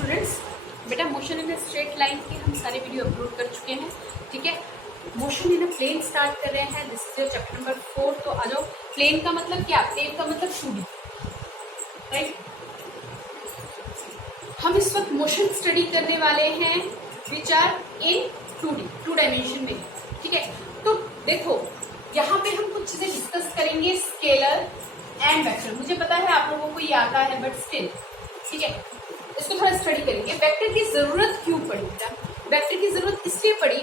Students, बेटा motion in straight line के हम सारे वीडियो अपलोड कर चुके हैं। ठीक है, मोशन इन प्लेन स्टार्ट कर रहे हैं। This is your chapter number 4। तो आ जाओ। प्लेन का मतलब क्या? प्लेन का मतलब 2D, राइट। हम इस वक्त मोशन स्टडी करने वाले हैं which are in 2D, 2 dimension में। ठीक है, तो देखो यहाँ पे हम कुछ चीजें डिस्कस करेंगे, स्केलर एंड वेक्टर। मुझे पता है आप लोगों को ये आता है, बट स्टिल ठीक है, इसको थोड़ा स्टडी करेंगे। वेक्टर की जरूरत क्यों पड़ी बेटा? वेक्टर की जरूरत इसलिए पड़ी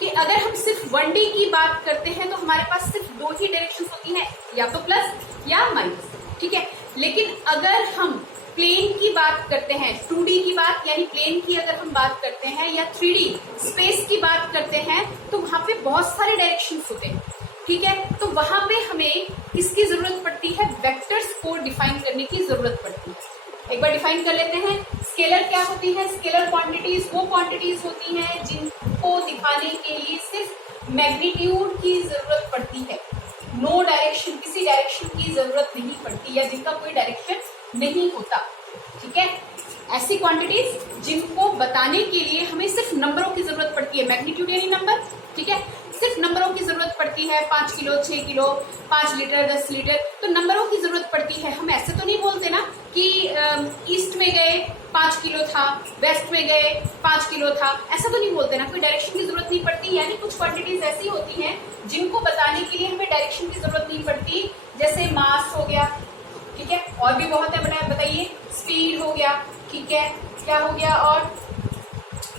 कि अगर हम सिर्फ 1D की बात करते हैं तो हमारे पास सिर्फ 2 ही डायरेक्शन होती हैं, या तो प्लस या माइनस। ठीक है, लेकिन अगर हम प्लेन की बात करते हैं, 2D की बात यानी प्लेन की अगर हम बात करते हैं, या 3D स्पेस की बात करते हैं, तो वहां पे बहुत सारे डायरेक्शन होते हैं। ठीक है, तो वहां पे हमें किसकी जरूरत पड़ती है? वेक्टर्स को डिफाइन करने की जरूरत पड़ती है। एक बार डिफाइन कर लेते हैं। स्केलर क्या होती है? स्केलर क्वांटिटीज वो क्वांटिटीज होती हैं जिनको दिखाने के लिए सिर्फ मैग्नीट्यूड की जरूरत पड़ती है, नो डायरेक्शन, किसी डायरेक्शन की जरूरत नहीं पड़ती, या जिनका कोई डायरेक्शन नहीं होता। ठीक है, ऐसी क्वांटिटीज जिनको बताने के लिए हमें सिर्फ नंबरों की जरूरत पड़ती है, मैग्नीट्यूड यानी नंबर। ठीक है, सिर्फ नंबरों की जरूरत पड़ती है, 5 किलो, 6 किलो, 5 लीटर, 10 लीटर, तो नंबरों की जरूरत पड़ती है। हम ऐसे तो नहीं बोलते ना कि ईस्ट में गए 5 किलो था, वेस्ट में गए 5 किलो था, ऐसा तो नहीं बोलते ना। कोई डायरेक्शन की जरूरत नहीं पड़ती। यानी कुछ क्वांटिटीज ऐसी होती हैं जिनको बताने के लिए हमें डायरेक्शन की जरूरत नहीं पड़ती, जैसे मास हो गया। ठीक है, और भी बहुत है, बताइए। स्पीड हो गया, ठीक है, क्या हो गया, और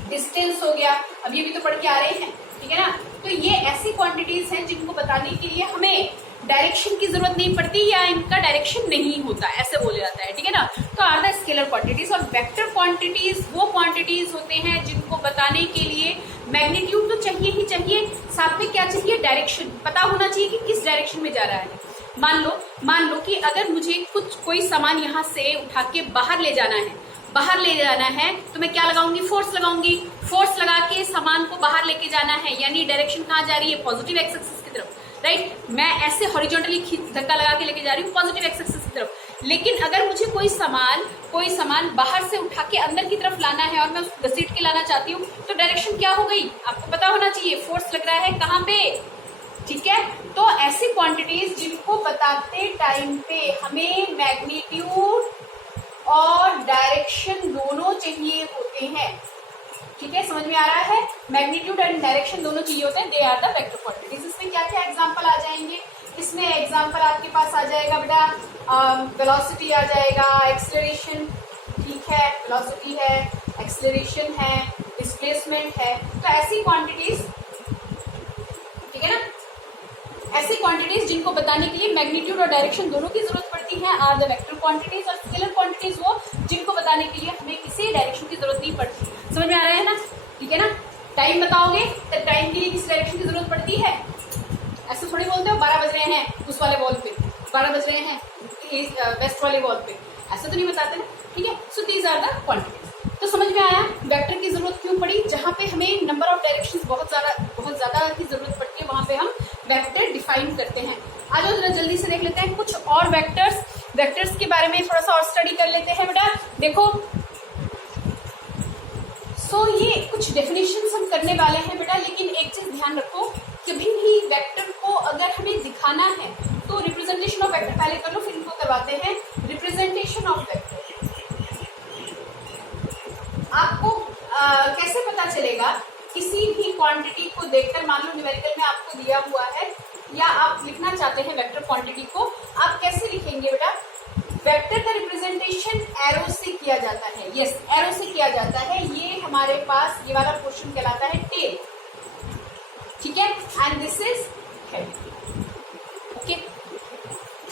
डिस्टेंस हो गया, अब ये भी तो पढ़ के आ रहे हैं। ठीक है ना, तो ये ऐसी क्वांटिटीज हैं जिनको बताने के लिए हमें डायरेक्शन की जरूरत नहीं पड़ती, या इनका डायरेक्शन नहीं होता, ऐसे बोला जाता है। ठीक है ना, तो आर द स्केलर क्वांटिटीज। और वेक्टर क्वांटिटीज वो क्वांटिटीज होते हैं जिनको बताने के लिए मैग्नीट्यूड तो चाहिए ही चाहिए, साथ में क्या चाहिए? डायरेक्शन पता होना चाहिए कि किस डायरेक्शन में जा रहा है। मान लो कि अगर मुझे कोई सामान यहाँ से उठा के बाहर ले जाना है, तो मैं क्या लगाऊंगी? फोर्स लगाऊंगी। फोर्स लगा के सामान को बाहर लेके जाना है, यानी डायरेक्शन कहाँ जा रही है? पॉजिटिव एक्स एक्सिस की तरफ, राइट। मैं ऐसे हॉरिजॉन्टली धक्का लगा के लेके जा रही हूँ पॉजिटिव एक्स एक्सिस की तरफ। लेकिन अगर मुझे कोई सामान बाहर से उठा के अंदर की तरफ लाना है और मैं उसको घसीट के लाना चाहती हूँ, तो डायरेक्शन क्या हो गई? आपको पता होना चाहिए, फोर्स लग रहा है कहाँ पे। ठीक है, तो ऐसी क्वांटिटीज जिनको बताते टाइम पे हमें मैग्नीट्यूड और डायरेक्शन दोनों चाहिए होते हैं। ठीक है, समझ में आ रहा है? मैग्नीट्यूड एंड डायरेक्शन दोनों चाहिए होते हैं, they are the vector quantities. इसमें क्या क्या एग्जांपल आ जाएंगे? इसमें एग्जांपल आपके पास आ जाएगा बेटा, वेलोसिटी आ जाएगा, एक्सेलरेशन, ठीक है, वेलोसिटी है, एक्सेलरेशन है, डिस्प्लेसमेंट है। तो ऐसी क्वांटिटीज, ठीक है ना, ऐसी क्वांटिटीज जिनको बताने के लिए मैग्नीट्यूड और डायरेक्शन दोनों की जरूरत पड़ती है, आर द वेक्टर क्वांटिटीज। और स्केलर क्वांटिटीज वो जिनको बताने के लिए हमें किसी डायरेक्शन की जरूरत नहीं पड़ती। समझ में आ रहा है ना? ठीक है ना, टाइम बताओगे तो टाइम के लिए किस डायरेक्शन की जरूरत पड़ती है? ऐसे थोड़ी बोलते हो 12 बज रहे हैं उस वाले वॉल पे, 12 बज रहे हैं वेस्ट वाले वॉल पे, ऐसा तो नहीं बताते ना। ठीक है, so these are the quantities. तो समझ में आया वेक्टर की जरूरत क्यों पड़ी? जहां पे हमें नंबर ऑफ डायरेक्शंस बहुत ज्यादा की जरूरत पड़ती है, वहां पे हम वेक्टर डिफाइन करते हैं। आ जाओ जरा जल्दी से देख लेते हैं कुछ और वेक्टर्स के बारे में थोड़ा सा और स्टडी कर लेते हैं बेटा। देखो, सो ये कुछ डेफिनेशंस हम करने वाले हैं बेटा, लेकिन एक चीज ध्यान रखो, कभी भी वेक्टर को अगर हमें दिखाना है तो रिप्रेजेंटेशन ऑफ वेक्टर पहले कर लो, फिर इनको करवाते हैं रिप्रेजेंटेशन ऑफ वेक्टर। आपको कैसे पता चलेगा? किसी भी क्वांटिटी को देखकर, मान लो न्यूमेरिकल में आपको दिया हुआ है, या आप लिखना चाहते हैं वेक्टर क्वांटिटी को, आप कैसे लिखेंगे बेटा? वेक्टर का रिप्रेजेंटेशन एरो से किया जाता है। यस, एरो से किया जाता है। ये हमारे पास ये वाला पोर्शन कहलाता है टेल। ठीक है, and this is head. Okay,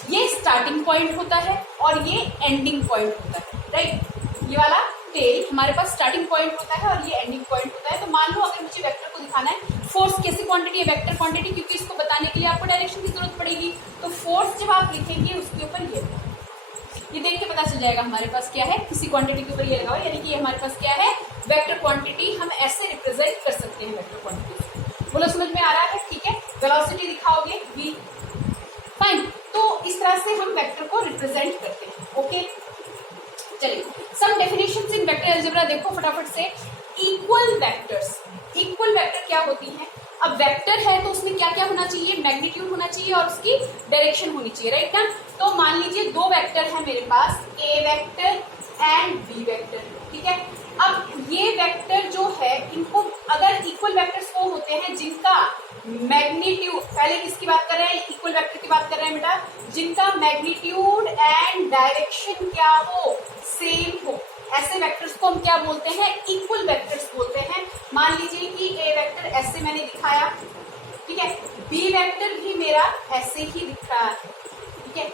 ये स्टार्टिंग पॉइंट होता है और ये एंडिंग पॉइंट होता है, राइट। ये वाला टेल हमारे पास स्टार्टिंग पॉइंट होता है और ये एंडिंग पॉइंट होता है। तो मान लो अगर मुझे वेक्टर को दिखाना है, फोर्स कैसी क्वांटिटी है? वेक्टर क्वांटिटी, क्योंकि इसको बताने के लिए आपको डायरेक्शन की जरूरत पड़ेगी। तो फोर्स जब आप लिखेंगे उसके ऊपर ये देख के पता चल जाएगा हमारे पास क्या है। किसी क्वांटिटी के ऊपर ये लगाओ, यानी कि ये हमारे पास क्या है? Vector quantity. हम ऐसे रिप्रेजेंट कर सकते हैं वेक्टर क्वांटिटी। बोलो, समझ में आ रहा है? ठीक है, वेलोसिटी दिखाओगे v, फाइन। तो इस तरह से हम वेक्टर को रिप्रेजेंट करते हैं। ओके, चलिए सम डेफिनेशंस इन वेक्टर अलजेब्रा देखो फटाफट से। इक्वल वेक्टर्स, इक्वल वेक्टर क्या होती हैं? अब वेक्टर है तो उसमें क्या क्या होना चाहिए? मैग्नीट्यूड होना चाहिए और उसकी डायरेक्शन होनी चाहिए, राइट ना। तो मान लीजिए दो वेक्टर है मेरे पास, ए वेक्टर एंड बी वेक्टर, ठीक है। अब ये वेक्टर जो है इनको अगर इक्वल वेक्टर्स वो होते हैं जिनका मैग्नीट्यूड, पहले किसकी बात कर रहे हैं? इक्वल वेक्टर की बात कर रहे हैं बेटा, जिनका मैग्नीट्यूड एंड डायरेक्शन क्या हो? सेम हो। ऐसे वेक्टर्स को हम क्या बोलते हैं? इक्वल वेक्टर्स बोलते हैं। मान लीजिए कि ए वेक्टर ऐसे मैंने दिखाया, ठीक है, बी वेक्टर भी मेरा ऐसे ही दिख रहा है, ठीक है।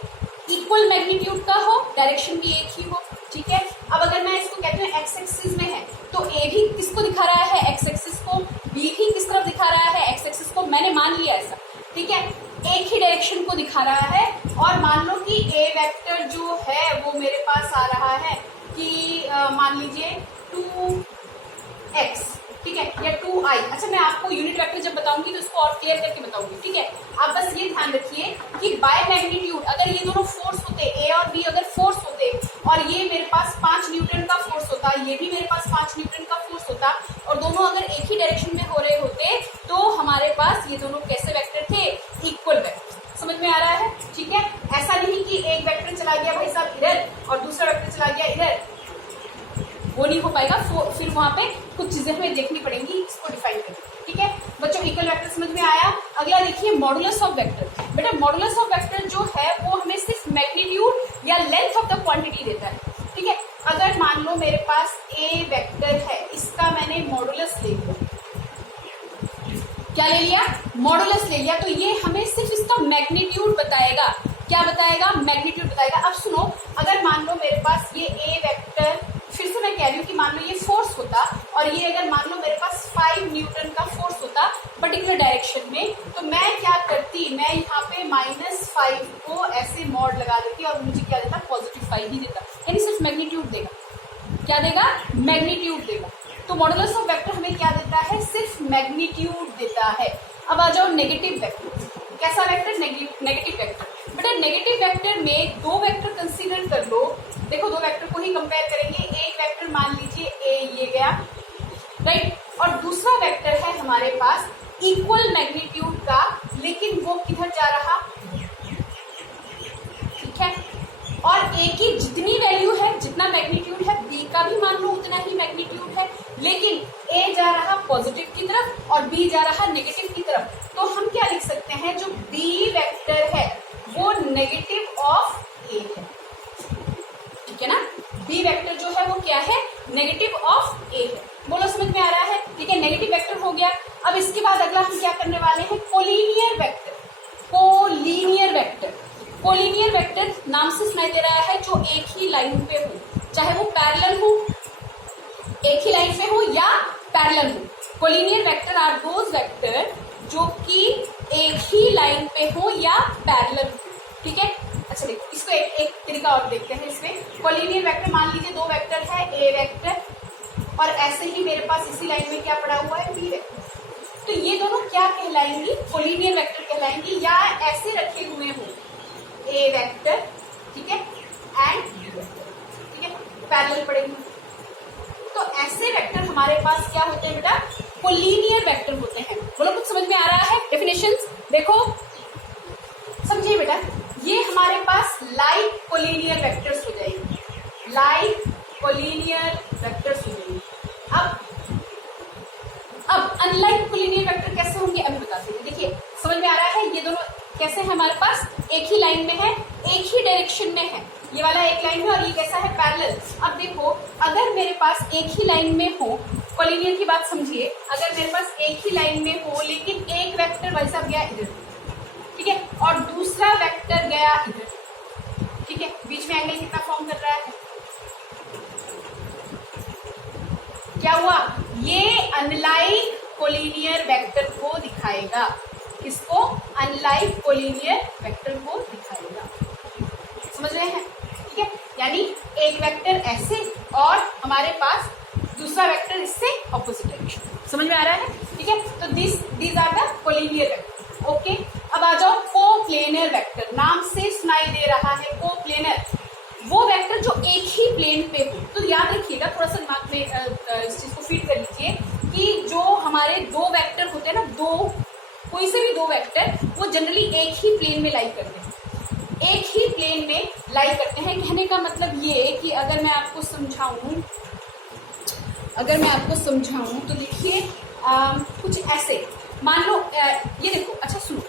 इक्वल मैग्नीट्यूड का हो, डायरेक्शन भी एक ही हो, ठीक है। अब अगर मैं इसको कहती हूँ एक्स एक्सिस में है तो ए भी किसको दिखा रहा है? एक्स एक्सिस को। बी भी किस तरफ दिखा रहा है? एक्स एक्सिस को। मैंने मान लिया ऐसा, ठीक है, एक ही डायरेक्शन को दिखा रहा है। और मान लो कि ए वेक्टर जो है वो मेरे पास आ रहा है कि मान लीजिए 2x, ठीक है, या 2i। अच्छा मैं आपको यूनिट वेक्टर जब बताऊंगी तो इसको और क्लियर करके बताऊंगी, ठीक है। आप बस ये ध्यान रखिए कि बाय मैग्नीट्यूड अगर ये दोनों फोर्स होते, ए और बी अगर फोर्स होते और ये मेरे पास 5 न्यूटन का फोर्स होता, ये भी मेरे पास 5 न्यूटन का फोर्स होता और दोनों अगर एक ही डायरेक्शन में हो रहे होते तो हमारे पास ये दोनों कैसे वेक्टर थे? Equal vector. समझ में आ रहा है? ठीक है। ऐसा नहीं कि एक वेक्टर चला गया भाई साहब इधर और दूसरा वेक्टर चला गया इधर, वो नहीं हो पाएगा। फिर वहां पे कुछ चीजें हमें देखनी पड़ेंगी इसको डिफाइन करके, ठीक है बच्चों। इक्वल वेक्टर समझ में आया। अगला देखिए मॉडुलस ऑफ वेक्टर। बेटा मॉडुलस ऑफ वेक्टर जो है वो हमें सिर्फ मैग्नीट्यूड या लेंथ ऑफ द क्वांटिटी देता है, ठीक है। अगर मान लो मेरे पास ए वेक्टर है, इसका मैंने मॉडुलस ले लिया, क्या ले लिया? मॉडुलस ले लिया, तो ये हमें सिर्फ इसका मैग्नीट्यूड बताएगा। क्या बताएगा? मैग्नीट्यूड बताएगा। अब सुनो, अगर मान लो मेरे पास ये ए वेक्टर, फिर से मैं कह रही हूँ कि मान लो ये फोर्स होता और ये अगर मान लो मेरे पास 5 न्यूटन का फोर्स होता पर्टिकुलर डायरेक्शन में, तो मैं क्या करती? मैं यहाँ पे -5 को ऐसे मॉड लगा देती और मुझे क्या देता? +5 ही देता, यानी सिर्फ मैग्नीट्यूड देगा। क्या देगा? मैग्नीट्यूड देगा। तो मॉडुलस ऑफ वेक्टर हमें क्या देता है? सिर्फ मैग्नीट्यूड देता है। अब आ जाओ नेगेटिव वेक्टर। कैसा वेक्टर? Negative vector. बेटा नेगेटिव वेक्टर में दो वेक्टर कंसीडर कर लो। देखो दो वेक्टर को ही कंपेयर करेंगे। एक वेक्टर मान लीजिए ए, ये गया, राइट, और दूसरा वेक्टर है हमारे पास इक्वल मैग्नीट्यूड का, लेकिन वो किधर जा रहा? ठीक है, और ए की जितनी वैल्यू है, जितना मैग्नीट्यूड है, बी का भी मान लो उतना ही मैग्नीट्यूड है, लेकिन ए जा रहा पॉजिटिव की तरफ और बी जा रहा नेगेटिव की तरफ। तो हम क्या लिख सकते हैं? जो बी वेक्टर है वो नेगेटिव ऑफ ए है, ठीक है ना। बी वेक्टर जो है वो क्या है? नेगेटिव ऑफ ए है। बोलो समझ में आ रहा है? ठीक है, नेगेटिव वेक्टर हो गया। अब इसके बाद अगला हम क्या करने वाले हैं? Collinear vector. Collinear vector, collinear vector नाम से सुनाई दे रहा है जो एक ही लाइन पे हो, चाहे वो पैरेलल हो, एक ही लाइन पे हो या पैरेलल हो। Collinear vector are those vector जो कि एक ही लाइन पे हो या पैरेलल हो, ठीक है। अच्छा देखो इसको एक तरीका और देखते हैं इसमें। कोलिनियर वेक्टर मान लीजिए दो वेक्टर है, ए वेक्टर और ऐसे ही मेरे पास इसी लाइन में क्या पड़ा हुआ है? B vector. तो ये दोनों क्या कहलाएंगी? कोलिनियर वेक्टर कहलाएंगी, या ऐसे रखे हुए हो ए वेक्टर, ठीक है, एंड बी वेक्टर, ठीक है, पैरेलल पड़ेंगे। तो ऐसे वेक्टर हमारे पास क्या होते हैं बेटा? कोलिनियर वेक्टर होते हैं। बोलो कुछ समझ में आ रहा है? डेफिनेशंस देखो, समझिए बेटा, ये हमारे पास लाइक कोलिनियर वेक्टर्स हो जाएंगे, लाइक कोलिनियर वेक्टर्स हो जाएंगे। अब अनलाइक कोलिनियर वेक्टर कैसे होंगे अभी बताते हैं। देखिए समझ में आ रहा है? ये दोनों कैसे है? हमारे पास एक ही लाइन में है, एक ही डायरेक्शन में है, ये वाला एक लाइन में और ये कैसा है? पैरेलल। अब देखो अगर मेरे पास एक ही लाइन में हो, कोलिनियर की बात समझिए, अगर मेरे पास एक ही लाइन में हो लेकिन एक वेक्टर वैसा गया इधर, ठीक है, और दूसरा वेक्टर गया इधर, ठीक है, बीच में एंगल कितना फॉर्म कर रहा है? क्या हुआ? ये अनलाइक कोलिनियर वेक्टर को दिखाएगा। किसको? अनलाइक कोलिनियर वेक्टर को दिखाएगा। समझ रहे हैं? ठीक है, यानी एक वेक्टर ऐसे और हमारे पास दूसरा वेक्टर इससे ऑपोजिट डायरेक्शन। समझ में आ रहा है? ठीक है, तो these are the collinear vector. Okay, अब आ जाओ कोप्लेनर वेक्टर। नाम से सुनाई दे रहा है कोप्लेनर। वो वेक्टर जो एक ही प्लेन पे हो। तो याद रखिएगा, थोड़ा सा दिमाग में इस चीज को फीड कर लीजिए कि जो हमारे दो वेक्टर होते हैं ना, दो कोई से भी दो वेक्टर, वो जनरली एक ही प्लेन में लाई करते हैं, एक ही प्लेन में लाई करते हैं। कहने का मतलब ये कि अगर मैं आपको समझाऊं तो देखिए कुछ ऐसे मान लो, ये देखो, अच्छा सुनो,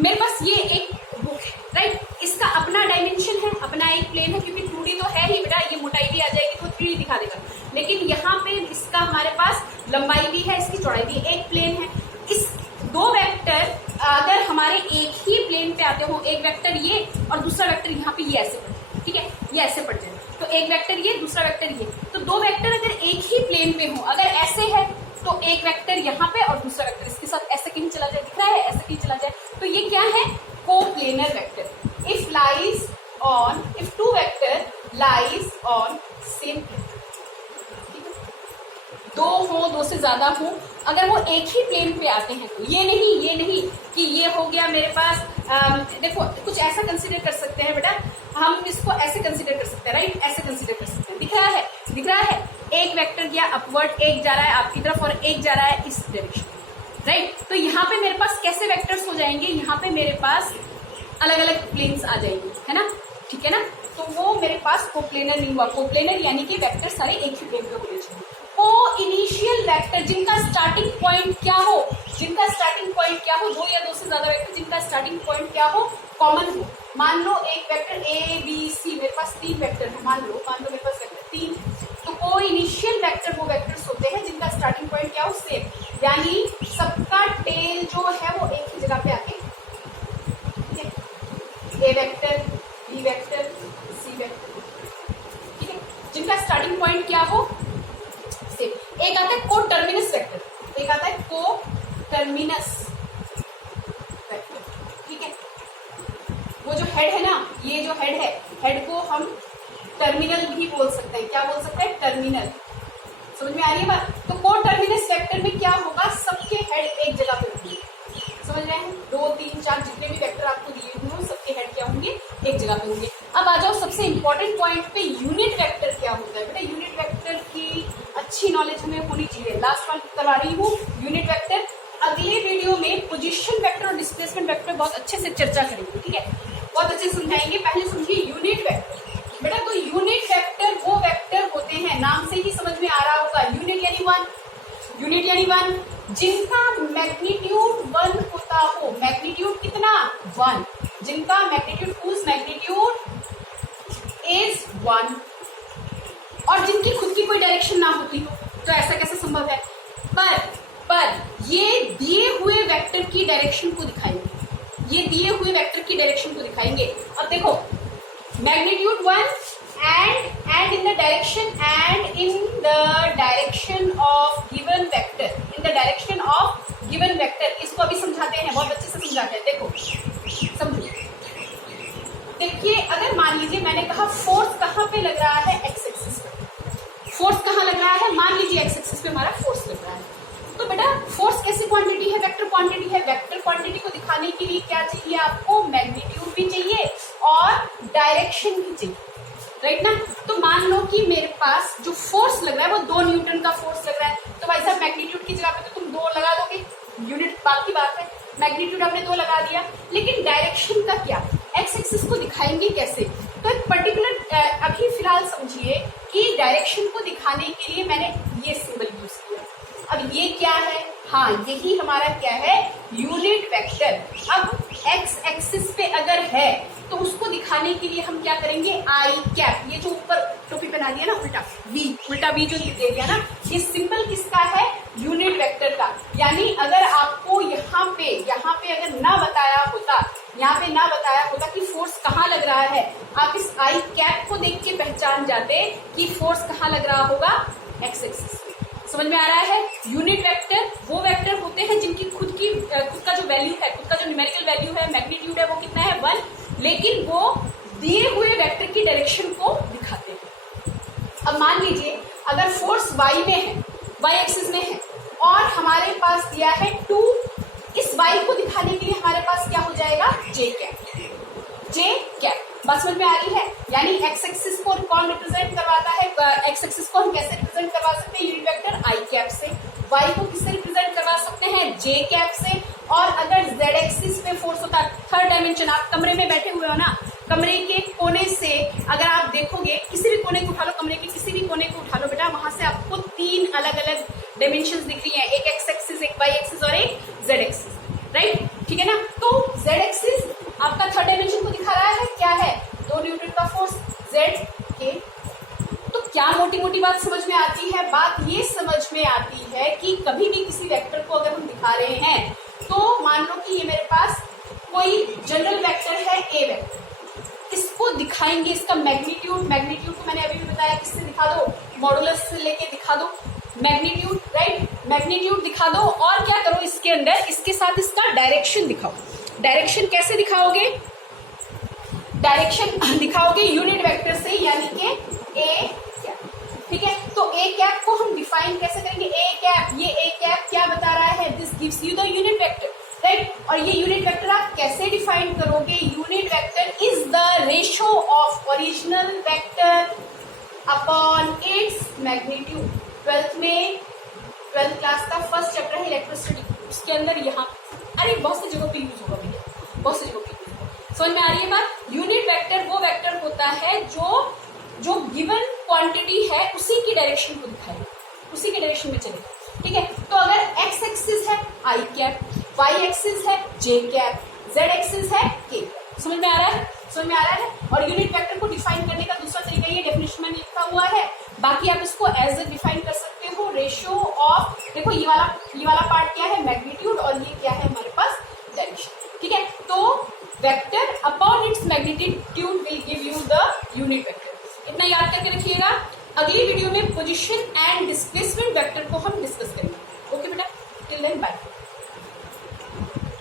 मेरे पास ये एक बुक है, राइट, इसका अपना डायमेंशन है, अपना एक प्लेन है, क्योंकि 2D तो है ही बेटा, ये मोटाई भी आ जाएगी तो 3D दिखा देगा, लेकिन यहाँ पे इसका हमारे पास लंबाई भी है, इसकी चौड़ाई भी, एक प्लेन है। इस दो वेक्टर अगर हमारे एक ही प्लेन पे आते हो, एक वेक्टर ये और दूसरा वेक्टर यहाँ पे ये ऐसे पड़, ठीक है, ये ऐसे पड़ जाए, तो एक वेक्टर ये, दूसरा वेक्टर ये, तो दो वेक्टर अगर एक ही प्लेन पे हो, अगर ऐसे है तो एक वेक्टर यहाँ पे और दूसरा वेक्टर इसके साथ ऐसे कहीं चला जाए, दिख रहा है, ऐसे कहीं चला जाए, तो ये क्या है, coplanar vector. If two vector lies on same plane, दो हो, दो से ज्यादा हो, अगर वो एक ही प्लेन पे आते हैं तो ये नहीं कि ये हो गया मेरे पास, देखो कुछ ऐसा कंसीडर कर सकते हैं बेटा, हम इसको ऐसे कंसीडर कर सकते हैं, राइट, ऐसे कंसीडर कर सकते हैं, दिख रहा है, एक वेक्टर गया अपवर्ड, एक जा रहा है आपकी तरफ और एक जा रहा है इस डायरेक्शन, राइट, तो यहाँ पे मेरे पास कैसे वेक्टर्स हो जाएंगे, यहाँ पे मेरे पास अलग अलग प्लेन्स आ जाएंगे, है ना, ठीक है ना, तो वो मेरे पास कोप्लेनर नहीं हुआ। कोप्लेनर यानी कि वेक्टर सारे एक ही प्लेन पे होने चाहिए। को इनिशियल वेक्टर जिनका स्टार्टिंग पॉइंट क्या हो, दो या दो से ज्यादा वेक्टर जिनका स्टार्टिंग पॉइंट क्या हो, कॉमन हो। मान लो एक वेक्टर ए बी सी, मेरे पास 3 वेक्टर है, मान लो मेरे पास वेक्टर 3, तो को इनिशियल वेक्टर वो वेक्टर्स होते हैं जिनका स्टार्टिंग पॉइंट क्या हो, सेम, यानी सबका टेल जो है वो एक ही जगह पे आके, ए vector, B vector, C vector, ठीक है, जिनका स्टार्टिंग पॉइंट क्या हो, सेम। एक आता है को टर्मिनस वेक्टर, वेक्टर, ठीक है, वो जो हेड है ना, ये जो हेड है, हेड को हम टर्मिनल भी बोल सकते हैं, क्या बोल सकते हैं, टर्मिनल, समझ में आ रही है बात। तो को टर्मिनस वेक्टर में क्या होगा, सबके हेड एक जगह पे होंगे, समझ रहे हैं, 2 3 4 जितने भी वेक्टर आपको दिए हुए हैं सबके हेड क्या होंगे, एक जगह पे होंगे। अब आ जाओ सबसे इंपॉर्टेंट पॉइंट पे, यूनिट वेक्टर क्या होता है बेटा। यूनिट वेक्टर की अच्छी नॉलेज हमें होनी चाहिए, लास्ट वाल करवा रही हूँ यूनिट वेक्टर। अगले वीडियो में पोजीशन वेक्टर और डिस्प्लेसमेंट वेक्टर बहुत अच्छे से चर्चा करेंगे, ठीक है, बहुत अच्छे से समझाएंगे। पहले समझिए यूनिट वेक्टर बेटा। तो यूनिट वेक्टर वो वेक्टर होते हैं, नाम से ही समझ में आ रहा होगा, यूनिट यानी 1, जिनका मैग्नीट्यूड 1 होता हो। मैग्नीट्यूड कितना, 1, जिनका मैग्नीट्यूड, whose मैग्नीट्यूड इज 1, और जिनकी खुद की कोई डायरेक्शन ना होती हो। तो ऐसा कैसे संभव है, पर ये दिए हुए वेक्टर की डायरेक्शन को दिखाएंगे, अब देखो magnitude 1 and in the direction of given vector, इसको अभी समझाते हैं, बहुत अच्छे से समझाते हैं। देखो समझो, देखिए अगर मान लीजिए मैंने कहा फोर्स कहाँ पे लग रहा है, एक्स एक्सिस पे। फोर्स कहाँ लग रहा है, मान लीजिए एक्स एक्सिस पे हमारा फोर्स लग रहा है। तो बेटा फोर्स कैसी क्वांटिटी है, वेक्टर क्वांटिटी है। वेक्टर क्वांटिटी को दिखाने के लिए क्या चाहिए आपको, मैग्नीट्यूड भी चाहिए और डायरेक्शन भी चाहिए, राइट ना। तो मान लो कि मेरे पास जो फोर्स लग रहा है वो 2 न्यूटन का फोर्स लग रहा है, तो भाई साहब मैग्नीट्यूड की जगह पे तो तुम 2 लगा दोगे, यूनिट बात की बात है, मैग्नीट्यूड आपने 2 लगा दिया। लेकिन डायरेक्शन का क्या, एक्स एक्सिस को दिखाएंगे कैसे। तो एक पर्टिकुलर अभी फिलहाल समझिए कि डायरेक्शन को दिखाने के लिए मैंने ये सिंबल यूज किया। अब ये क्या है, हाँ यही हमारा क्या है, यूनिट वेक्टर। अब एक्स एक्सिस पे अगर है तो उसको दिखाने के लिए हम क्या करेंगे, आई कैप, ये जो ऊपर टोपी पहना दिया ना, उल्टा वी जो दे दिया ना, ये सिंबल किसका है, यूनिट वेक्टर का। यानी अगर आपको यहाँ पे अगर ना बताया होता कि फोर्स कहाँ लग रहा है, आप इस आई कैप को देख के पहचान जाते कि फोर्स कहाँ लग रहा होगा, एक्स एक्सिस पे। समझ में आ रहा है। यूनिट वेक्टर वो वेक्टर होते हैं जिनकी खुद का जो वैल्यू है, खुद का जो न्यूमेरिकल वैल्यू है, मैग्नीट्यूड है, वो कितना है, 1, लेकिन वो दिए हुए वेक्टर की डायरेक्शन को दिखाते हैं। अब मान लीजिए अगर फोर्स y में है, y एक्सिस में है, और हमारे पास दिया है 2, इस y को दिखाने के लिए हमारे पास क्या हो जाएगा, j कैप। बात समझ में आ रही है? यानी एक्स एक्सिस को कौन रिप्रेजेंट करवाता है, एक्स एक्सिस को हम कैसे रिप्रेजेंट करवा सकते हैं, यूनिट वेक्टर आई कैप से, वाई को किससे रिप्रेजेंट करवा सकते हैं, जे कैप से, और अगर जेड एक्सिस पे फोर्स होता है, थर्ड डायमेंशन, आप कमरे में बैठे हुए हो ना, कमरे के कोने से अगर आप देखोगे, किसी भी कोने को उठा लो, कमरे के किसी भी कोने को उठा लो बेटा, वहां से आपको 3 अलग अलग डायमेंशंस दिख रही हैं, एक एक्स एक्सिस, एक वाई एक्सिस और एक जेड एक्सिस, राइट, ठीक है ना। तो जेड एक्सिस आपका थर्ड डायमेंशन को दिखा रहा है, क्या है, 2 न्यूटन का फोर्स जेड के। तो क्या मोटी मोटी बात समझ में आती है? बात ये समझ में आती है कि कभी भी किसी वेक्टर को अगर हम दिखा रहे हैं, तो मान लो कि ये मेरे पास कोई जनरल वेक्टर है ए वेक्टर, इसको दिखाएंगे, इसका मैग्नीट्यूड को मैंने अभी भी बताया, किससे दिखा दो, मॉडुलस से लेके दिखा दो, मैग्नीट्यूड, राइट, मैग्नीट्यूड दिखा दो, और क्या करो इसके अंदर, इसके साथ इसका डायरेक्शन दिखाओ। डायरेक्शन कैसे दिखाओगे, डायरेक्शन दिखाओगे यूनिट वेक्टर से, यानी कि ए कैप, ठीक है। तो ए कैप को हम डिफाइन कैसे करेंगे, ए कैप, ये ए कैप क्या बता रहा है, this gives you the unit vector, right. और ये यूनिट वेक्टर आप कैसे डिफाइन करोगे, unit vector is the ratio of original vector upon its magnitude. 12th class का फर्स्ट चैप्टर है इलेक्ट्रोस्टैटिक, उसके अंदर यहाँ अरे बहुत सी जगह पे यूज होगा भैया, बहुत सी जगह पे यूज होगा, समझ में आ रही है बात। यूनिट वेक्टर वो वेक्टर होता है जो गिवन क्वांटिटी है उसी की डायरेक्शन को दिखाएगा, उसी के डायरेक्शन में चलेगा, ठीक है। तो अगर एक्स एक्सिस है आई कैप, वाई एक्सिस है जे कैप, जेड एक्सिस है के कैप, समझ में आ रहा है, समझ में आ रहा है। और यूनिट वेक्टर को डिफाइन करने का दूसरा तरीका ये डेफिनेशन में लिखा हुआ है, बाकी आप इसको एज ए डिफाइन कर सकते हो, रेशियो ऑफ, देखो ये वाला पार्ट क्या है, मैग्नीट्यूड, और ये क्या है हमारे पास, डायरेक्शन, ठीक है। तो vector upon its magnitude will give you the unit vector, इतना याद करके रखिएगा। अगली वीडियो में पोजीशन